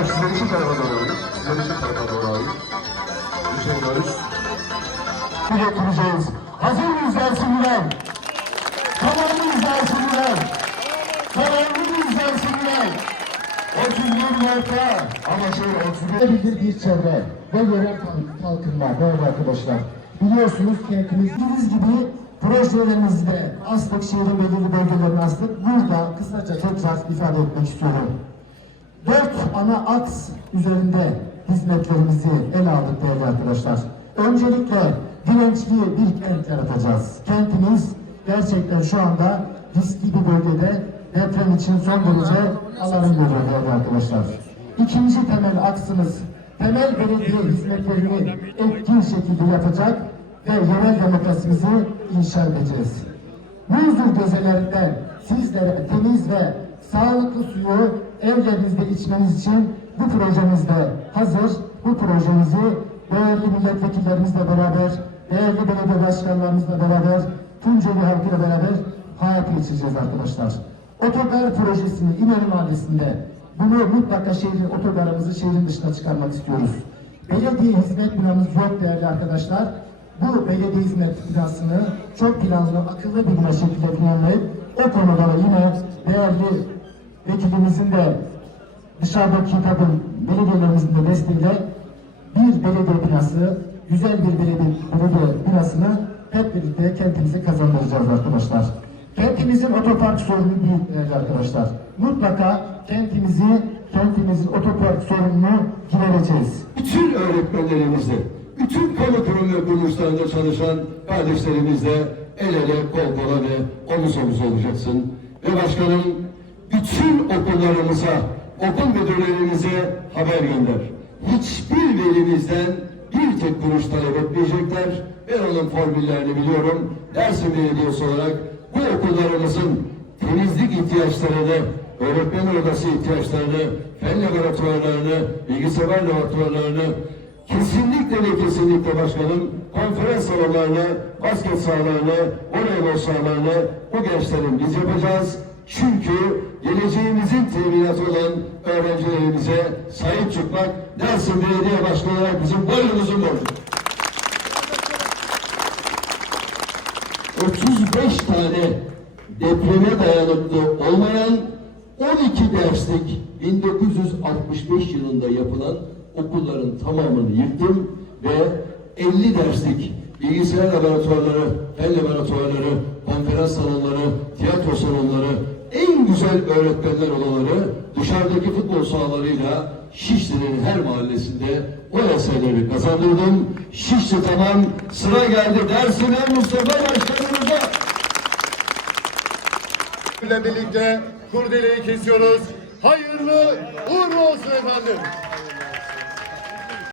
Efendim sizleri şu tarafa doğru alayım. Sizleri şu tarafa doğru alayım. Düşünüyoruz. Bir getireceğiz. Hazır mıyız Dersimliler? Tamam mıyız Dersimliler? Tamam mıyız Dersimliler? 31 Mart'ta ama şöyle 31 bildirdiği çevre ve yerel kalk- kalkınma değerli arkadaşlar. Biliyorsunuz kentimiz bildiğiniz gibi projelerimizde astık, şehrin belirli bölgelerini astık. Burada kısaca tekrar ifade etmek istiyorum. Dört ana aks üzerinde hizmetlerimizi ele aldık değerli arkadaşlar. Öncelikle dirençli bir kent yaratacağız. Kentimiz gerçekten şu anda riskli bir bölgede deprem için son derece alarm veriyor değerli arkadaşlar. İkinci temel aksımız temel belediye hizmetlerini etkin şekilde yapacak ve yerel demokrasimizi inşa edeceğiz. Bu huzur gezelerinden sizlere temiz ve sağlıklı suyu evlerinizde içmeniz için bu projemiz de hazır. Bu projemizi değerli milletvekillerimizle beraber, değerli belediye başkanlarımızla beraber, Tunceli halkıyla beraber hayata geçireceğiz arkadaşlar. Otogar projesini İnönü Mahallesi'nde bunu mutlaka şehrin otogarımızı şehrin dışına çıkarmak istiyoruz. Belediye hizmet binamız yok değerli arkadaşlar. Bu belediye hizmet binasını çok planlı, akıllı bir şekilde planlayıp o konuda da yine değerli vekilimizin de dışarıdaki takım belediyelerimizin de desteğiyle bir belediye binası, güzel bir belediye, belediye binasını hep birlikte kentimize kazandıracağız arkadaşlar. Kentimizin otopark sorunu büyük arkadaşlar. Mutlaka kentimizi, kentimizin otopark sorununu gidereceğiz. bütün öğretmenlerimizle, bütün kamu kurum ve kuruluşlarında çalışan kardeşlerimizle el ele, kol kola ve omuz omuz olacaksın. Ve başkanım, bütün okullarımıza, okul müdürlerimize haber gönder. Hiçbir velimizden bir tek kuruş talep etmeyecekler. Ben onun formüllerini biliyorum. Dersim Belediyesi olarak bu okullarımızın temizlik ihtiyaçlarını, öğretmen odası ihtiyaçlarını, fen laboratuvarlarını, bilgisayar laboratuvarlarını kesinlikle ve kesinlikle başkanım konferans salonlarını, basket sahalarını, voleybol sahalarını bu gençlerin biz yapacağız. Çünkü geleceğimizin teminatı olan öğrencilerimize sahip çıkmak Dersim Belediye Başkanı olarak bizim boynumuzun borcu. 35 tane depreme dayanıklı olmayan 12 derslik 1965 yılında yapılan okulların tamamını yıktım ve 50 derslik bilgisayar laboratuvarları, fen laboratuvarları, güzel öğretmenler odaları dışarıdaki futbol sahalarıyla Şişli'nin her mahallesinde o eserleri kazandırdım. Şişli tamam, sıra geldi Dersim'e Mustafa Başkanımıza. ile birlikte kurdeleyi kesiyoruz. Hayırlı uğurlu olsun efendim.